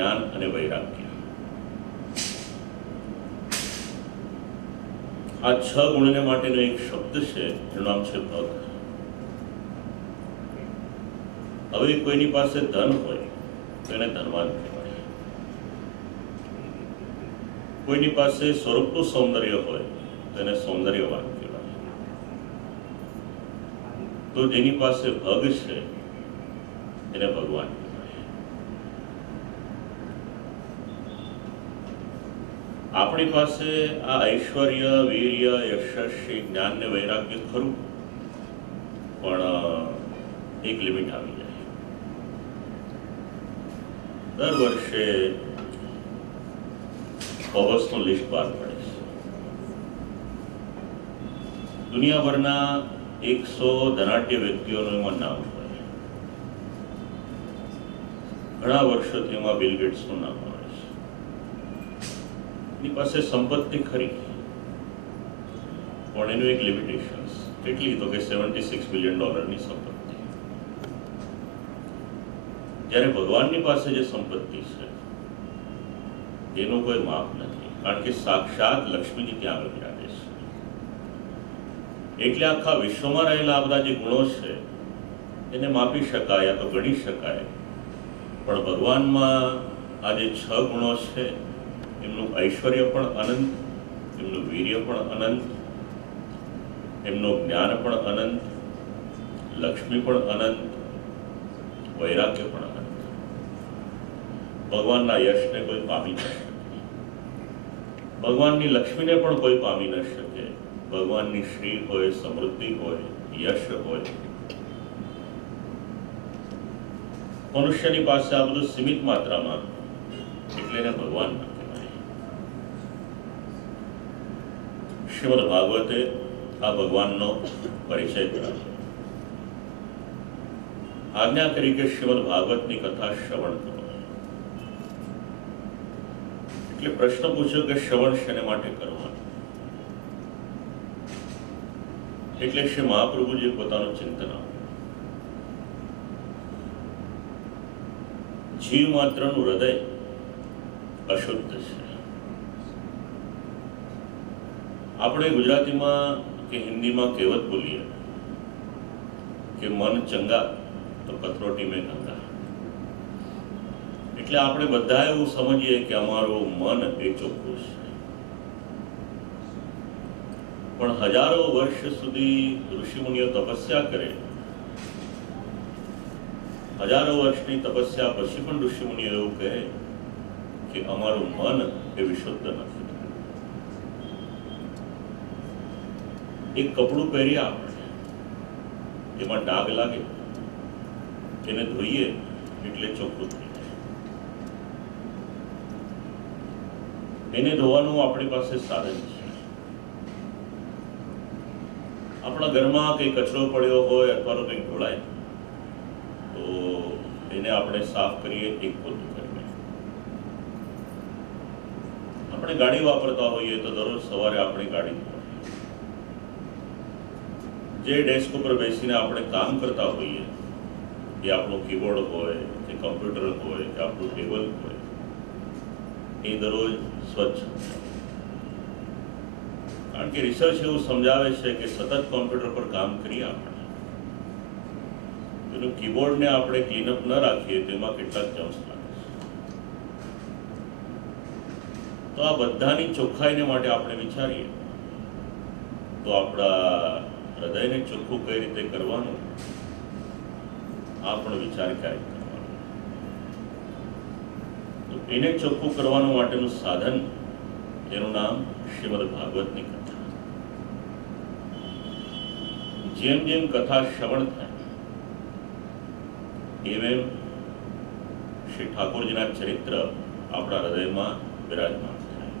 જ્ઞાન અને વૈરાગ્ય. આ છ ગુણને માટેનો એક શબ્દ છે, એનું નામ છે ભગ. હવે કોઈની પાસે ધન હોય તો એને ધનવાન કહેવાય. કોઈની પાસે સ્વરૂપનું સૌંદર્ય હોય તો એને સૌંદર્યવાન કહેવાય. તો જેની પાસે ભગ છે એને ભગવાન કહેવાય. આપણી પાસે આ ઐશ્વર્ય, વીર્ય, યશસ્વી, જ્ઞાન ને વૈરાગ્ય ખરું, પણ એક લિમિટ આવી જાય. દર વર્ષે ફોર્બ્સનું લિસ્ટ બહાર પડે છે. દુનિયાભરના 100 ધનાઢ્ય વ્યક્તિઓનું એમાં નામ હોય. ઘણા વર્ષોથી એમાં બિલ ગેટ્સનું નામ આવે છે. એની પાસે સંપત્તિ ખરી, પણ એનું એક લિમિટેશન. કેટલી? તો કે $76 બિલિયન સંપત્તિ. જ્યારે ભગવાનની પાસે જે સંપત્તિ છે એનું કોઈ માપ નથી, કારણ કે સાક્ષાત લક્ષ્મીજી ત્યાં વિરાજે છે. એટલે આખા વિશ્વમાં રહેલા આ બધા જે ગુણો છે એને માપી શકાય, તો ગણી શકાય, પણ ભગવાનમાં આ જે 6 ગુણો છે એમનું ઐશ્વર્ય પણ અનંત, એમનું વીર્ય પણ અનંત, એમનું જ્ઞાન પણ અનંત, લક્ષ્મી પણ અનંત, વૈરાગ્ય પણ અનંત. ભગવાનના યશને કોઈ પામી ન શકે, ભગવાનની લક્ષ્મીને પણ કોઈ પામી ન શકે. ભગવાનની શ્રી હોય, સમૃદ્ધિ હોય, યશ હોય. મનુષ્યની પાસે આ બધું સીમિત માત્રામાં, એટલે એને ભગવાન ના કહેવાય. શ્રીમદ ભાગવતે આ ભગવાનનો પરિચય કરાવ્યો. આજ્ઞા કરી કે શ્રીમદ ભાગવતની કથા શ્રવણ કરો. એટલે પ્રશ્ન પૂછ્યો કે શ્રવણ શેને માટે કરવાનું? એટલે શ્રી મહાપ્રભુજી પોતાનું ચિંતન આપ્યું. જીવ માત્રનું હૃદય અશુદ્ધ છે. આપણે ગુજરાતીમાં કે હિન્દીમાં કહેવત બોલીએ કે મન ચંગા તો કથરોટી મેં ગંગા. એટલે આપણે બધા એવું સમજીએ કે અમારું મન એ ચોખ્ખું છે. પણ હજારો વર્ષ સુધી ઋષિમુનિઓ તપસ્યા કરે, હજારો વર્ષની તપસ્યા પછી પણ ઋષિમુનિઓ એવું કહે કે અમારું મન એ વિશુદ્ધ નથી. એક કપડું પહેરીએ આપણે, એમાં ડાઘ લાગે, એને ધોઈએ એટલે ચોખ્ખું થઈ જાય. એને ધોવાનું આપણી પાસે સાધન છે. આપણા ઘરમાં કંઈ કચરો પડ્યો હોય અથવા તો કંઈક ઢોળાય તો એને આપણે સાફ કરીએ, એક પોતું કરીએ. આપણે ગાડી વાપરતા હોઈએ તો દરરોજ સવારે આપણી ગાડી ધોવાય. જે ડેસ્ક ઉપર બેસીને આપણે કામ કરતા હોઈએ, એ આપણું કીબોર્ડ હોય કે કમ્પ્યુટર હોય કે આપણું ટેબલ હોય, એ દરરોજ સ્વચ્છ. કારણ કે રિસર્ચ એવું સમજાવે છે કે સતત કોમ્પ્યુટર પર કામ કરીએ આપણે, એનું કીબોર્ડને આપણે ક્લીનઅપ ન રાખીએ તો એમાં કેટલાક જમ્સ લાગે છે. તો આ બધાની ચોખ્ખાઈને માટે આપણે વિચારીએ તો આપણા હૃદયને ચોખ્ખું કઈ રીતે કરવાનું, આ પણ વિચાર ક્યારેક કરવાનો. તો એને ચોખ્ખું કરવાનું માટેનું સાધન, એનું નામ શ્રીમદ ભાગવતની કથા. જેમ જેમ કથા શ્રવણ થાય એમ શ્રી ઠાકોરજીના ચરિત્ર આપણા હૃદયમાં વિરાજમાન થાય.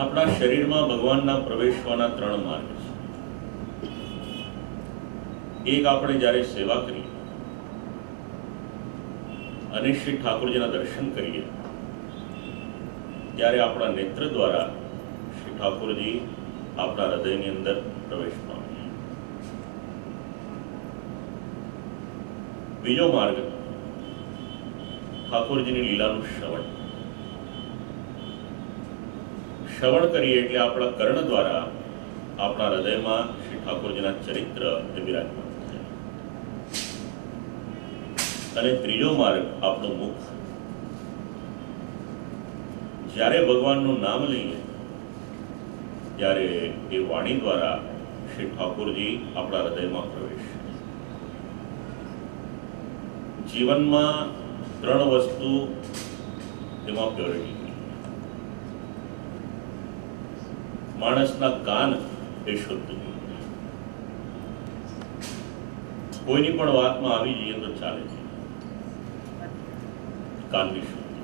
આપણા શરીરમાં ભગવાનના પ્રવેશવાના 3 માર્ગ છે. એક, આપણે જ્યારે સેવા કરીએ અને શ્રી ઠાકોરજીના દર્શન કરીએ ત્યારે આપણા નેત્ર દ્વારા શ્રી ઠાકોરજી આપણા હૃદયની અંદર પ્રવેશ પામે. બીજો માર્ગ, ઠાકોરજીની લીલાનું શ્રવણ કરીએ એટલે આપણા કર્ણ દ્વારા આપણા હૃદયમાં શ્રી ઠાકોરજીના ચરિત્ર એ વિરાજમાન થાય. અને ત્રીજો માર્ગ આપણું મુખ. જ્યારે ભગવાનનું નામ લઈએ ત્યારે એ વાણી દ્વારા શ્રી ઠાકોરજી આપણા હૃદયમાં પ્રવેશ. જીવનમાં 3 વસ્તુ તેમાં પ્યોરિટી. માણસના કાન એ શુદ્ધ. કોઈની પણ વાતમાં આવી જઈએ તો ચાલે છે. કાનની શુદ્ધ.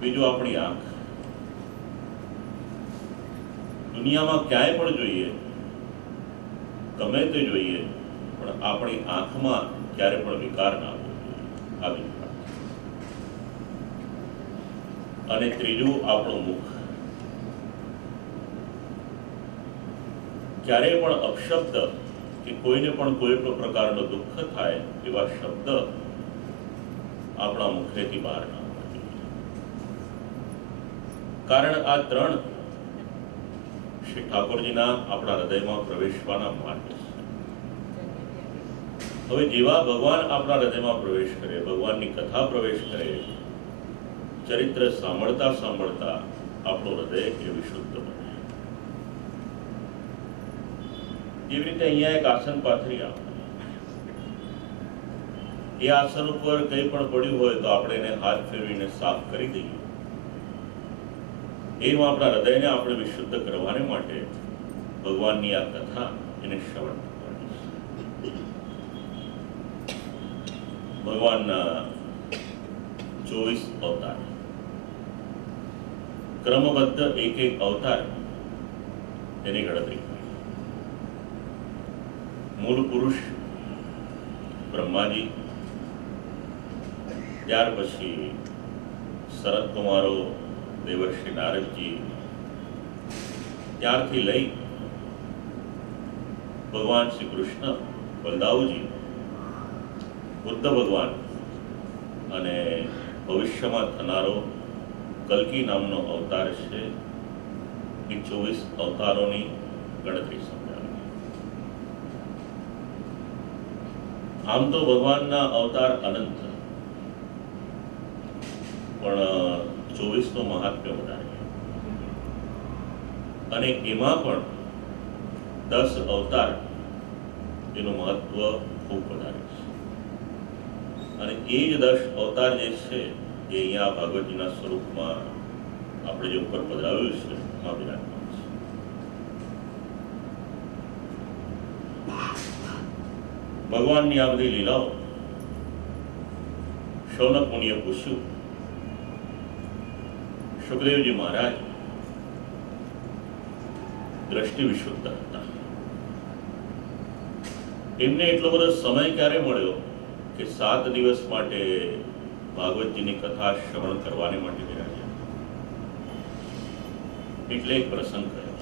બીજું આપણી આંખ. દુનિયામાં ક્યાંય પણ જોઈએ, ગમે તે જોઈએ, પણ આપણી આંખમાં ક્યારે પણ વિકાર ના આવી. અને ત્રીજું આપણું મુખ. ક્યારે પણ અપશબ્દ કે કોઈને પણ કોઈ પણ પ્રકારનો દુઃખ થાય એવા શબ્દ આપણા મુખેથી બહાર ના આવવા જોઈએ. કારણ આ 3 શ્રી ઠાકોરજીના આપણા હૃદયમાં પ્રવેશવાના માર્ગ છે. હવે જેવા ભગવાન આપણા હૃદયમાં પ્રવેશ કરે, ભગવાનની કથા પ્રવેશ કરે, ચરિત્ર સાંભળતા સાંભળતા આપણું હૃદય એ વિશુદ્ધ બને. જેવી રીતે અહીંયા એક આસન પાથરી આપણે, એ આસન ઉપર કંઈ પણ પડ્યું હોય તો આપણે એને હાથ ફેરવીને સાફ કરી દઈએ. એમ આપણા હૃદયને આપણે વિશુદ્ધ કરવાને માટે ભગવાનની આ કથા એને શ્રવણ કરવાની છે. ભગવાનના 24 અવતાર, ક્રમબદ્ધ એક અવતાર તેની ગણતરી. મૂળ પુરુષ બ્રહ્માજી, ત્યાર પછી શરદ કુમારો, દેવર્ષિ નારદજી, ત્યારથી લઈ ભગવાન શ્રી કૃષ્ણ, બલદાવજી, બુદ્ધ ભગવાન અને ભવિષ્યમાં થનારો કલ્કી નામનો અવતાર છે. એ 24 અવતારોની ગણતરી સમજાવી. આમ તો ભગવાનના અવતાર અનંત, પણ 24નું મહાત્મ્ય વધારે. અને એમાં પણ 10 અવતાર એનું મહત્વ ખૂબ વધારે છે. અને એ જ 10 અવતાર જે છે એ અહીંયા ભાગવતજીના સ્વરૂપમાં આપણે જે ઉપર પધરાવ્યું છે એમાં વિરાજમાન છે. ભગવાનની આ બધી લીલાઓ શૌનક મુનિએ પૂછ્યું. સુખદેવજી મહારાજ દ્રષ્ટિ વિશુદ્ધ હતા. એમને એટલો બધો સમય ક્યારે મળ્યો કે 7 દિવસ માટે ભાગવતજીની કથા શ્રવણ કરવાને માટે વિરાજ્યા? એટલે એક પ્રસંગ કર્યો.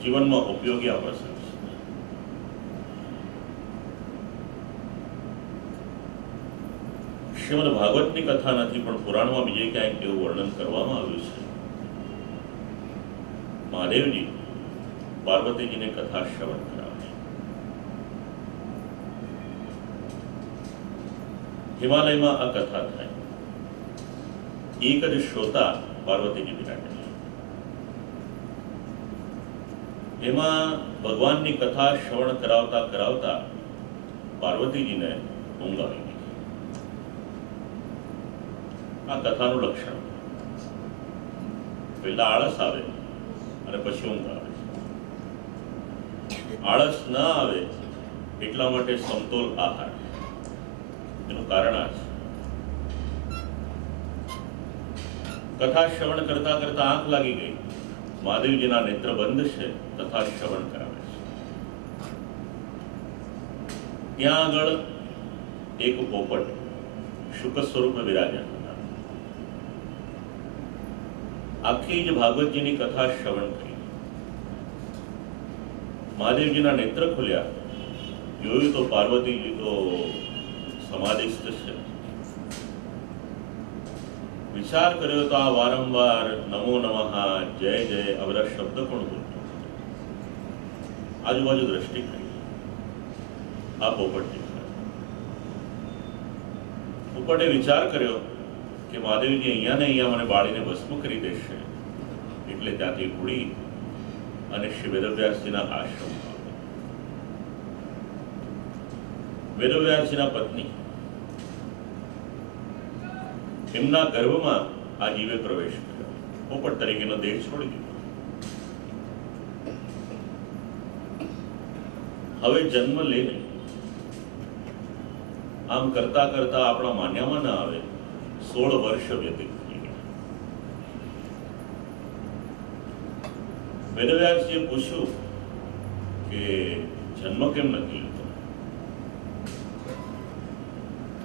જીવનમાં ઉપયોગી આ પ્રસંગ છે. શ્રીમદ ભાગવતની કથા નથી, પણ પુરાણમાં બીજે ક્યાંક એવું વર્ણન કરવામાં આવ્યું છે. મહાદેવજી પાર્વતીજીને કથા શ્રવણ કરાવે. હિમાલયમાં આ કથા થાય. એક જ શ્રોતા પાર્વતીજી બિરાજે. એમાં ભગવાનની કથા શ્રવણ કરાવતા કરાવતા પાર્વતીજીને ઊંઘ આવી ગઈ. આ કથાનું લક્ષણ. પહેલા આળસ આવે અને પછી ઊંઘ આવે. આળસ ન આવે એટલા માટે સમતોલ આહાર. એનું કારણ આ છે. કથા શ્રવણ કરતા કરતા આંખ લાગી ગઈ. મહાદેવજીના નેત્ર બંધ છે, કથા શ્રવણ કરાવે છે. ત્યાં આગળ એક પોપટ શુક સ્વરૂપે વિરાજ્યા હતા. આખી જ ભાગવતજીની કથા શ્રવણ કરી. મહાદેવજીના નેત્ર ખુલ્યા જોયું તો પાર્વતીજી તો સમાધિસ્થ છે. વિચાર કર્યો તો આ વારંવાર નમો નમઃ, જય જય આ બધા શબ્દ પણ બોલતો. આજુબાજુ દ્રષ્ટિ કરી, આ પોપટ દેખાય. પોપટે વિચાર કર્યો કે મહાદેવજી અહીંયા ને અહીંયા મને બાળીને ભસ્મ કરી દેશે, એટલે ત્યાંથી ઉડી અને શ્રી વેદવ્યાસજીના આશ્રમ. વેદવ્યાસજીના પત્ની, એમના ગર્ભમાં આ જીવે પ્રવેશ કર્યો. પોપટ તરીકેનો દેહ છોડી દીધો. હવે જન્મ લે નહીં. આમ કરતા કરતા આપણા માન્યામાં ના આવે 16 વર્ષ વ્યતીત થઈ ગયા. વેદવ્યાસજીએ પૂછ્યું કે જન્મ કેમ નથી લીધો?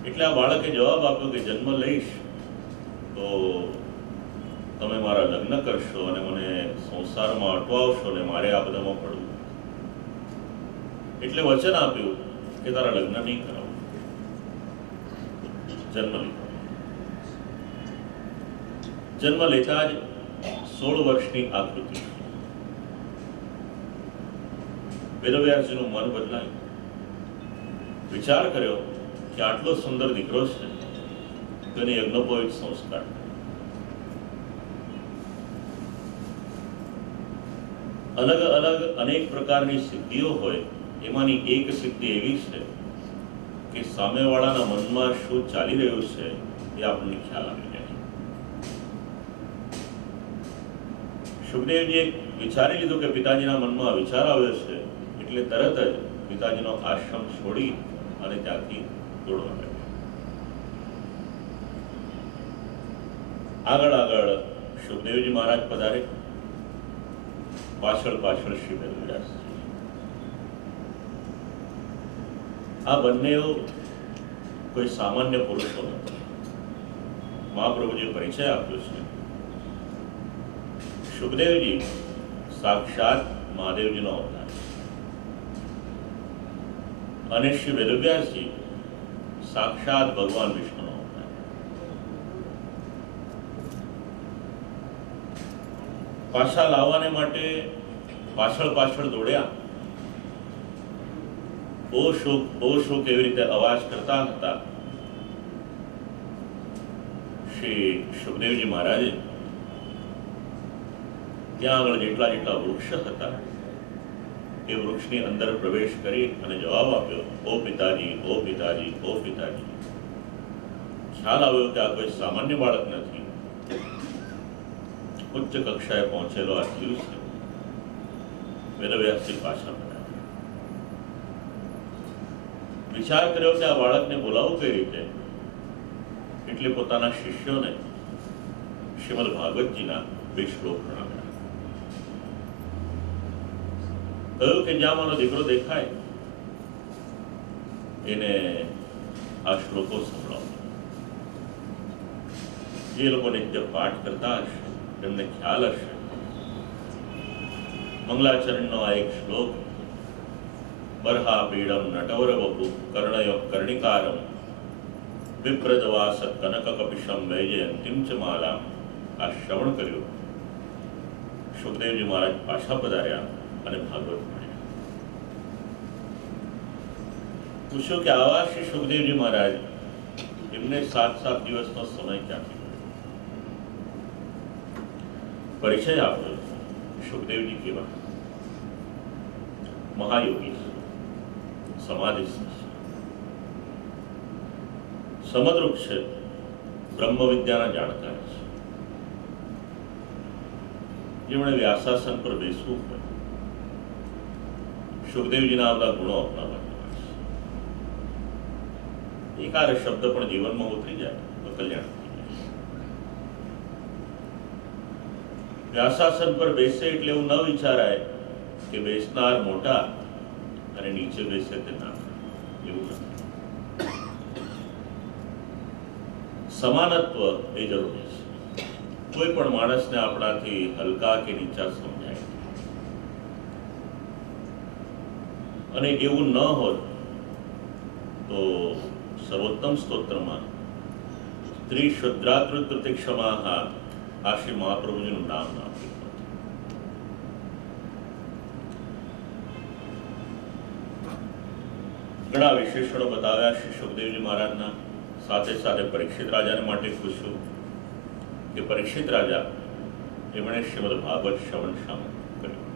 એટલે આ બાળકે જવાબ આપ્યો કે જન્મ લઈશ તો તમે મારા લગ્ન કરશો અને મને સંસારમાં અટવાવશો ને મારે આ બધામાં પડવું. એટલે વચન આપ્યું કે તારા લગ્ન નહીં કરાવું. જન્મ લીધો. જન્મ લેતા જ 16 વર્ષની આકૃતિ. વેદવ્યાસજીનું મન બદલાયું. વિચાર કર્યો કે આટલો સુંદર દીકરો છે તો એને યજ્ઞોપવિત સંસ્કાર. અલગ અલગ અનેક પ્રકારની સિદ્ધિઓ હોય, એમાંની એક સિદ્ધિ એવી છે કે સામેવાળાના મનમાં શું ચાલી રહ્યું છે એ આપણને ખ્યાલ આવી જાય. સુખદેવજીએ વિચારી લીધું કે પિતાજીના મનમાં વિચાર આવ્યો છે, એટલે તરત જ પિતાજીનો આશ્રમ છોડી અને ત્યાંથી દોડવા લાગ્યા. આગળ આગળ સુખદેવજી મહારાજ પધારે, પાછળ પાછળ શ્રી વેદવ્યાસજી. આ બંને કોઈ સામાન્ય પુરુષો નથી. મહાપ્રભુજીએ પરિચય આપ્યો છે. સુખદેવજી સાક્ષાત મહાદેવજીનો અવતાર અને શ્રી વેદવ્યાસજી સાક્ષાત ભગવાન વિષ્ણુનો અવતાર. પાછા લાવવાને માટે પાછળ પાછળ દોડ્યા. ઓ શોક એવી રીતે અવાજ કરતા હતા. શ્રી સુખદેવજી મહારાજે ત્યાં આગળ જેટલા જેટલા વૃક્ષ હતા એ વૃક્ષની અંદર પ્રવેશ કરી અને જવાબ આપ્યો, ઓ પિતાજી, ઓ પિતાજી, ઓ પિતાજી. ખ્યાલ આવ્યો કે આ કોઈ સામાન્ય બાળક નથી, ઉચ્ચ કક્ષાએ પહોંચેલો આ જીવ છે. વેદવ્યાસજી પાછા પડ્યા. વિચાર કર્યો કે આ બાળકને બોલાવવું કઈ રીતે, એટલે પોતાના શિષ્યોને શ્રીમદ ભાગવતજીના 2 શ્લોક ભણાવ્યા. કહ્યું કે જ્યાં મારો દીકરો દેખાય એને આ શ્લોકો સંભળાવો. જે લોકો નિત્ય પાઠ કરતા હશે એમને ખ્યાલ હશે. મંગલાચરણનો આ એક શ્લોક, બરહા પીડમ નટવર વપુ કર્ણય કર્ણિકારમ વિપ્રદવાસ કનક કપિશમ વૈજયંતિમ ચ માલામ. આ શ્રવણ કર્યું. સુખદેવજી મહારાજ પાછા પધાર્યા અને ભાગવત ભણ્યા. પૂછ્યું કે આવા શ્રી સુખદેવજી મહારાજ, એમને 7 દિવસનો સમય ક્યાંથી મળ્યો? પરિચય આપ્યો. સુખદેવજી કેવા મહાયોગી, સમાધિસ્થ, સમદ્રુપ છે, બ્રહ્મ વિદ્યાના જાણકાર છે. જેમણે વ્યાસાસન પર બેસવું હોય, સુખદેવજીના બધા ગુણો અપનાવવા. એકાદ શબ્દ પણ જીવનમાં ઉતરી જાય તો કલ્યાણ થઈ જાય. વ્યાસાસન પર બેસે એટલે એવું ન વિચારાય કે બેસનાર મોટા અને નીચે બેસે તે નાના, એવું નથી. સમાનત્વ એ જરૂરી છે. કોઈ પણ માણસને આપણાથી હલકા કે નીચા સમજાય, અને એવું ન હોત સર્વોત્તમ સ્તોત્રમાં સ્ત્રી શુદ્રાકૃતિ ક્ષમાહ આ શ્રી મહાપ્રભુજીનું નામ આપ્યું. ઘણા વિશેષણો બતાવ્યા શ્રી સુખદેવજી મહારાજના. સાથે સાથે પરીક્ષિત રાજાને માટે પૂછ્યું કે પરીક્ષિત રાજા એમણે શ્રીમદ ભાગવત શ્રવણ શા કર્યું.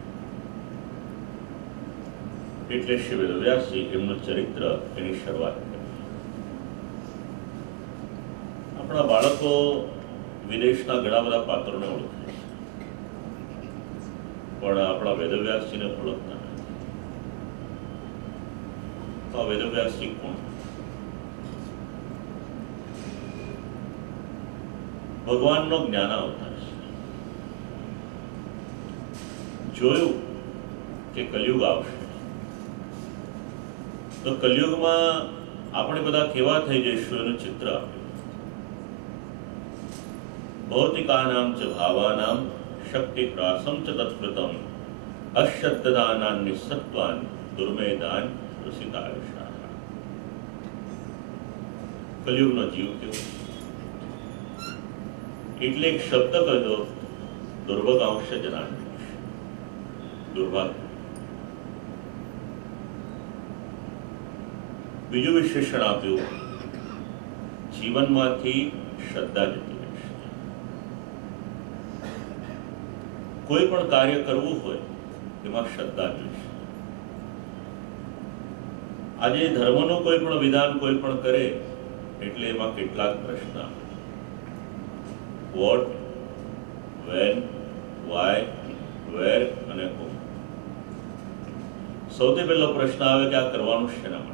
એટલે શ્રી વેદવ્યાસજી એમનું ચરિત્ર એની શરૂઆત કરી. આપણા બાળકો વિદેશના ઘણા બધા પાત્રોને ઓળખે છે, પણ આપણા વેદવ્યાસજીને ઓળખતા નથી. તો આ વેદવ્યાસજી કોણ? ભગવાનનો જ્ઞાન અવતાર છે. જોયું કે કલયુગ આવશે તો કલયુગમાં આપણે બધા કેવા થઈ જઈશું એનું ચિત્ર આપ્યું. ભૌતિકાનામ ચ ભાવાનામ શક્તિ હ્રાસમ ચ તત્કૃતમ અશ્રદ્ધાનાન નિસત્વાન દુર્મેદાન પ્રસિદ્ધાયુષા. કલયુગનો જીવ કેવો? એટલે એક શબ્દ કહ્યો, દુર્ભગાંશ જનાન્વિષ, દુર્ભાગ્ય. બીજું વિશેષણ આપ્યું, જીવનમાંથી શ્રદ્ધા જતી રહેશે. કોઈ પણ કાર્ય કરવું હોય એમાં શ્રદ્ધા જોઈશે. આજે ધર્મનું કોઈ પણ વિધાન કોઈ પણ કરે એટલે એમાં કેટલાક પ્રશ્ન આવે. વોટ, વેન, વાય, વેર અને હોમ. સૌથી પહેલો પ્રશ્ન આવે કે આ કરવાનું શેના માટે?